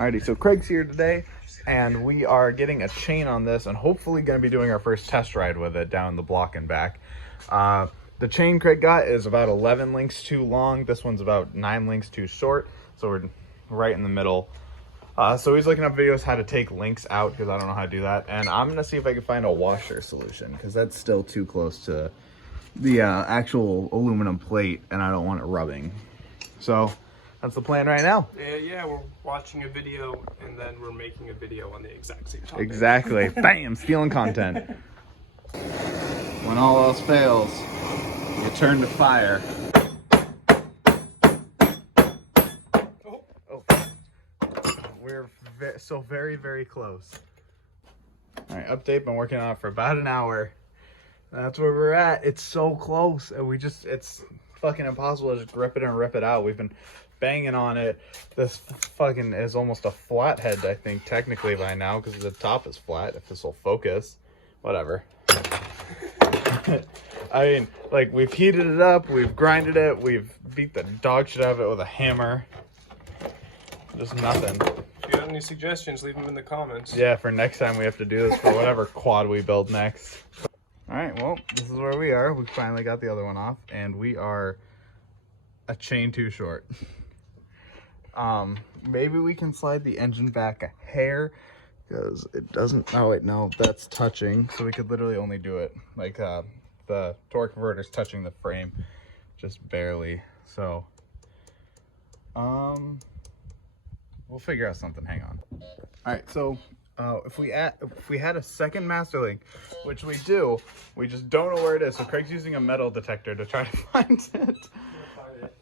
Alrighty, so Craig's here today, and we are getting a chain on this, and hopefully going to be doing our first test ride with it down the block and back. The chain Craig got is about 11 links too long. This one's about 9 links too short, so we're right in the middle. So he's looking up videos how to take links out, because I don't know how to do that, and I'm going to see if I can find a washer solution, because that's still too close to the actual aluminum plate, and I don't want it rubbing. So that's the plan right now. Yeah, we're watching a video and then we're making a video on the exact same topic. Exactly. Bam, stealing content. When all else fails, you turn to fire. Oh. We're so very, very close. All right, update. Been working on it for about an hour. That's where we're at. It's so close, and it's fucking impossible to just grip it and rip it out. We've been banging on it. This fucking is almost a flathead, I think, technically by now, because the top is flat. If this will focus, whatever. I mean, like, we've heated it up, we've grinded it, we've beat the dog shit out of it with a hammer. Just nothing. If you have any suggestions, leave them in the comments. Yeah, for next time we have to do this for whatever quad we build next. All right, well, this is where we are. We finally got the other one off, and we are a chain too short. Maybe we can slide the engine back a hair, because it doesn't. Oh wait, no, that's touching. So we could literally only do it like the torque converter's touching the frame, just barely. So we'll figure out something. Hang on. All right, so if we had a second master link, which we do, we just don't know where it is. So Craig's using a metal detector to try to find it.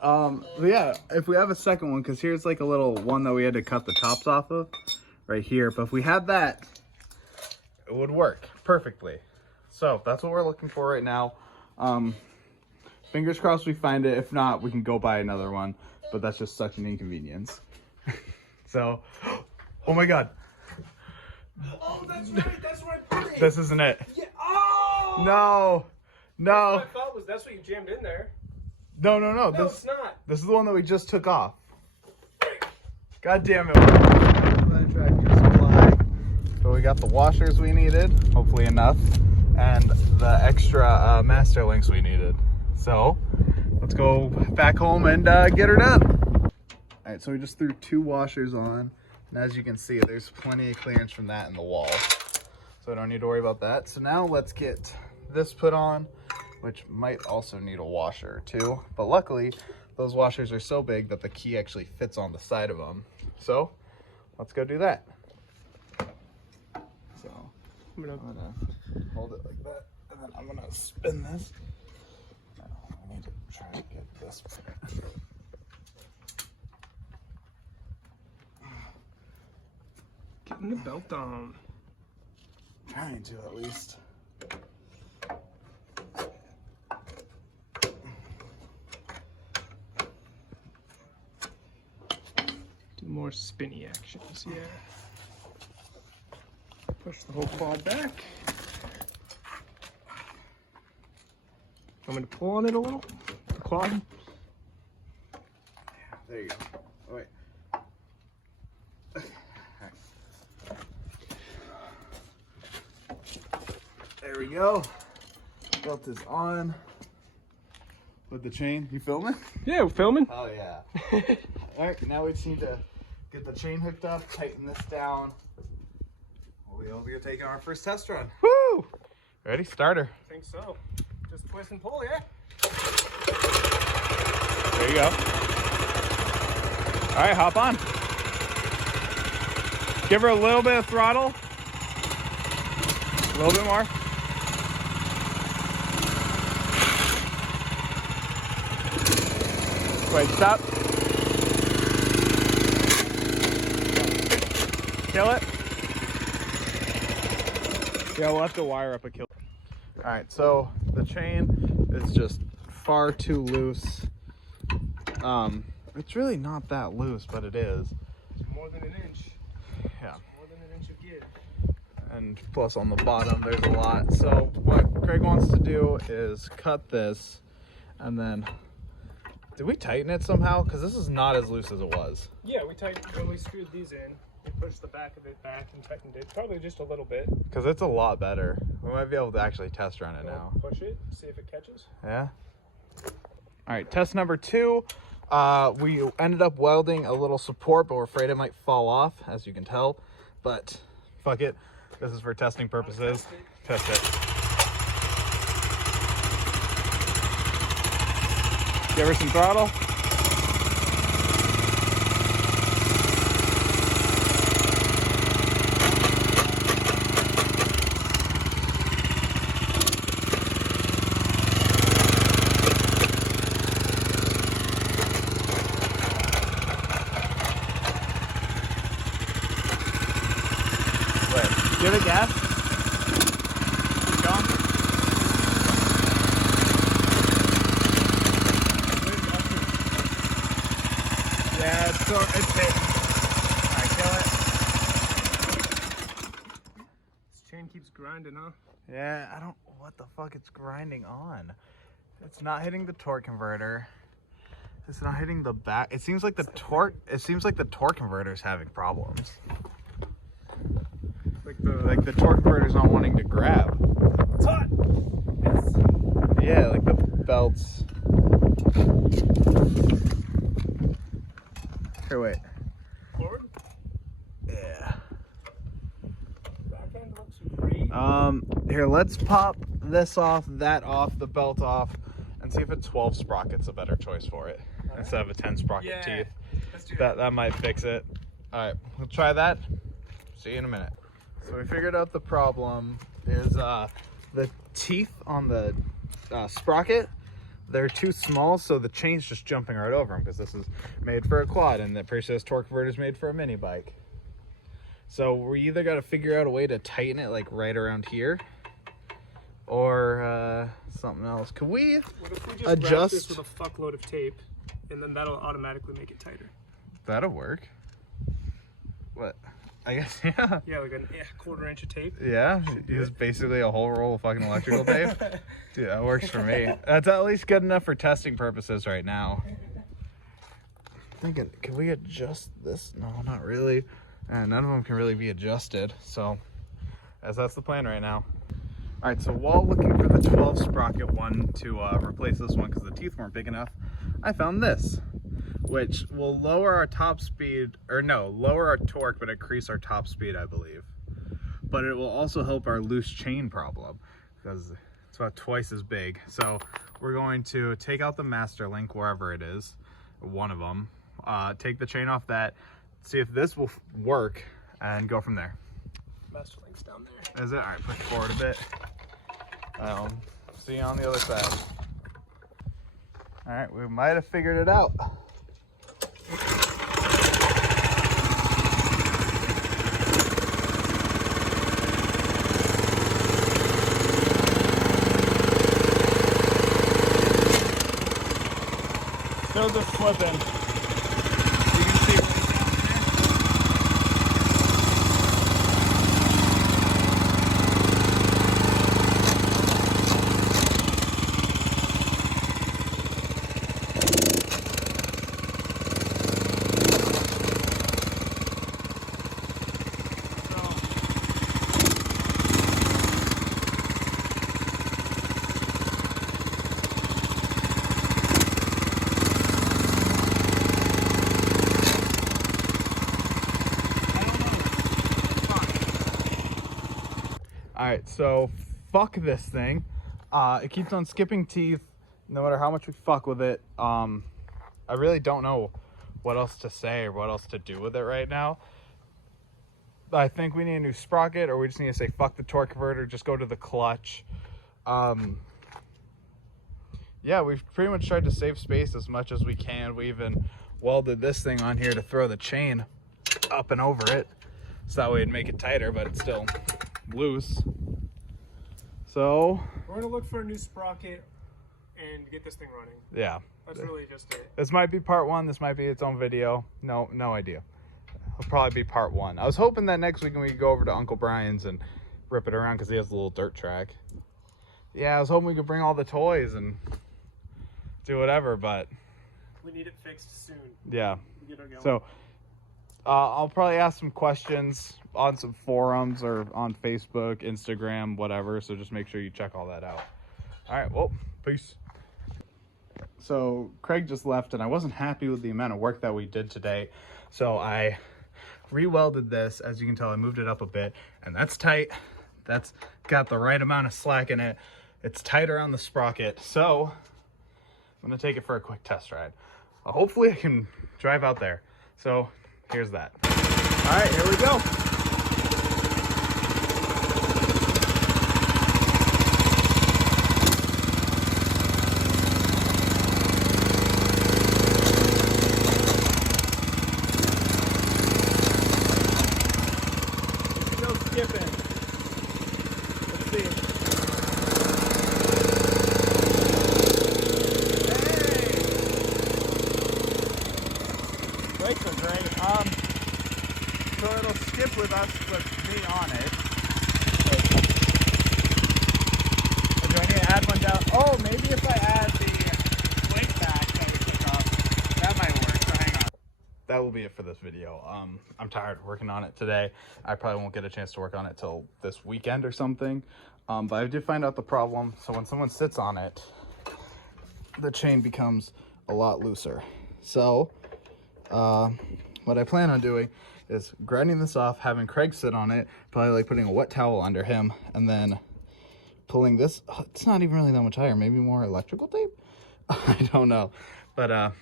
But yeah, if we have a second one, because here's like a little one that we had to cut the tops off of right here, but if we had that, it would work perfectly. So that's what we're looking for right now. Fingers crossed we find it. If not, we can go buy another one, but that's just such an inconvenience. So, oh my god. Oh, that's right. That's where I put it. This isn't it. Yeah. Oh. No. What I thought was that's what you jammed in there. No. No, it's not. This is the one that we just took off. God damn it. So we got the washers we needed, hopefully enough, and the extra master links we needed. So let's go back home and get her done. All right, so we just threw 2 washers on, and as you can see, there's plenty of clearance from that in the wall. So I don't need to worry about that. So now let's get this put on, which might also need a washer or 2. But luckily, those washers are so big that the key actually fits on the side of them. So let's go do that. So I'm gonna hold it like that, and then I'm gonna spin this. I need to try to get this. Getting the belt on. Trying to, at least. Do more spinny actions, yeah. Push the whole quad back. I'm gonna pull on it a little. The quad. Yeah, there you go. Oh, wait. There we go. Belt is on. With the chain. You filming? Yeah, we're filming. Oh yeah. Alright, now we just need to get the chain hooked up, tighten this down. We'll be taking our first test run. Woo! Ready? Starter. I think so. Just twist and pull, yeah? There you go. Alright, hop on. Give her a little bit of throttle. A little bit more. Wait, stop. Kill it. Yeah, we'll have to wire up a kill. All right, so the chain is just far too loose. It's really not that loose, but it is. More than an inch. Yeah. More than an inch of give. And plus on the bottom, there's a lot. So what Craig wants to do is cut this and then Did we tighten it somehow? Because this is not as loose as it was. Yeah, when we screwed these in, we pushed the back of it back and tightened it, probably just a little bit. Because it's a lot better. We might be able to actually test run it now. Push it, see if it catches. Yeah. All right, test number 2. We ended up welding a little support, but we're afraid it might fall off, as you can tell. But fuck it. This is for testing purposes. Test it. Give her some throttle. Wait, give it gas. Keep going. Yeah, it's hitting. Alright, kill it. This chain keeps grinding, huh? Yeah, I don't what the fuck it's grinding on. It's not hitting the torque converter. It's not hitting the back. It seems like the torque converter is having problems. Like the torque converter is not wanting to grab. It's hot. Yes. Yeah, like the belts. Here, wait. Forward. Yeah. Back end looks great. Here, let's pop this off, that off, the belt off, and see if a 12 sprocket's a better choice for it instead of a 10 sprocket teeth. Let's do that. That might fix it. All right, we'll try that. See you in a minute. So we figured out the problem is the teeth on the sprocket. They're too small, so the chain's just jumping right over them because this is made for a quad, and the pretty says torque converter is made for a mini bike. So we either got to figure out a way to tighten it like right around here, or something else. Could we What if we just adjust wrap this with a fuckload of tape, and then that'll automatically make it tighter? That'll work. What? I guess, yeah. Yeah, like a quarter-inch of tape. Yeah, use basically a whole roll of fucking electrical tape. Dude, that works for me. That's at least good enough for testing purposes right now. Thinking, can we adjust this? No, not really. And none of them can really be adjusted. So, as that's the plan right now. All right, so while looking for the 12 sprocket one to replace this one because the teeth weren't big enough, I found this, which will lower our top speed, or no, lower our torque, but increase our top speed, I believe. But it will also help our loose chain problem because it's about twice as big. So we're going to take out the master link, wherever it is, one of them, take the chain off that, see if this will work, and go from there. Master link's down there. Is it? All right, push forward a bit. See you on the other side. All right, we might have figured it out. Still just slipping. You can see right down All right, so fuck this thing. It keeps on skipping teeth no matter how much we fuck with it. I really don't know what else to say or what else to do with it right now. I think we need a new sprocket, or we just need to say fuck the torque converter, just go to the clutch. Yeah, we've pretty much tried to save space as much as we can. We even welded this thing on here to throw the chain up and over it, so that way it'd make it tighter, but it's still loose. So we're gonna look for a new sprocket and get this thing running. Yeah, that's really just it. This might be part one. This might be its own video. No idea. It'll probably be part one. I was hoping that next week we could go over to Uncle Brian's and rip it around because he has a little dirt track. Yeah, I was hoping we could bring all the toys and do whatever, but We need it fixed soon. Yeah. To get her going. So I'll probably ask some questions on some forums or on Facebook, Instagram, whatever. So just make sure you check all that out. All right. Well, peace. So Craig just left and I wasn't happy with the amount of work that we did today. So I re-welded this. As you can tell, I moved it up a bit and that's tight. That's got the right amount of slack in it. It's tight around the sprocket. So I'm gonna take it for a quick test ride. Hopefully I can drive out there. So here's that. All right, here we go. Go skipping. Let's see. Hey! Brakes are great. So it'll skip with us with me on it. Do I need to add one down? Oh, maybe if I add the plate back that we took off, that might work. So hang on. That will be it for this video. I'm tired of working on it today. I probably won't get a chance to work on it till this weekend or something. But I did find out the problem. So when someone sits on it, the chain becomes a lot looser. So what I plan on doing is grinding this off, having Craig sit on it, probably like putting a wet towel under him, and then pulling this. Oh, it's not even really that much higher, maybe more electrical tape. I don't know, but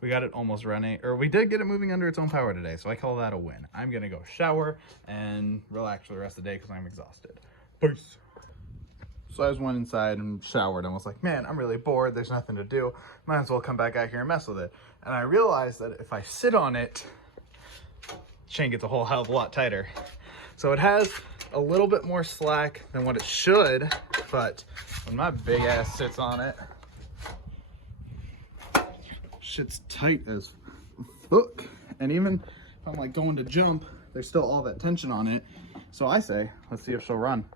we got it almost running, or we did get it moving under its own power today, so I call that a win. I'm gonna go shower and relax for the rest of the day because I'm exhausted. Peace. So I just went inside and showered and was like, man, I'm really bored. There's nothing to do. Might as well come back out here and mess with it. And I realized that if I sit on it, the chain gets a whole hell of a lot tighter. So it has a little bit more slack than what it should, but when my big ass sits on it, shit's tight as fuck. And even if I'm like going to jump, there's still all that tension on it. So I say, let's see if she'll run.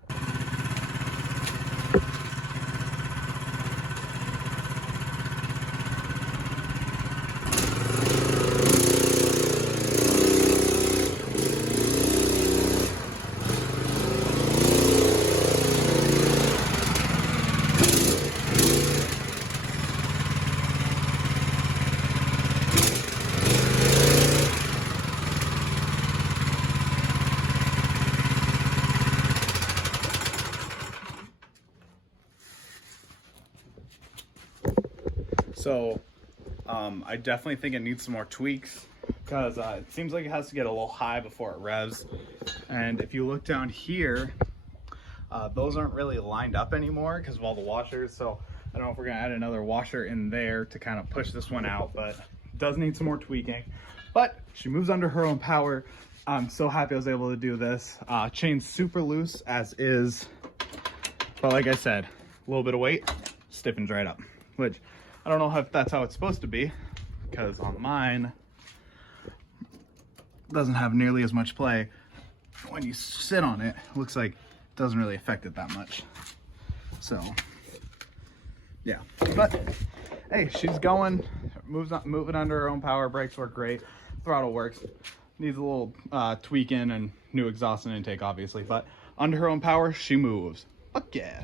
So I definitely think it needs some more tweaks because it seems like it has to get a little high before it revs. And if you look down here, those aren't really lined up anymore because of all the washers. So I don't know if we're gonna add another washer in there to kind of push this one out, but it does need some more tweaking. But she moves under her own power. I'm so happy I was able to do this. Chain's super loose as is, but like I said, a little bit of weight, stiffens right up, which I don't know if that's how it's supposed to be, because on mine, it doesn't have nearly as much play. When you sit on it, it looks like it doesn't really affect it that much. So, yeah. But, hey, she's going, moving under her own power, brakes work great, throttle works. Needs a little tweaking and new exhaust and intake, obviously, but under her own power, she moves. Fuck yeah.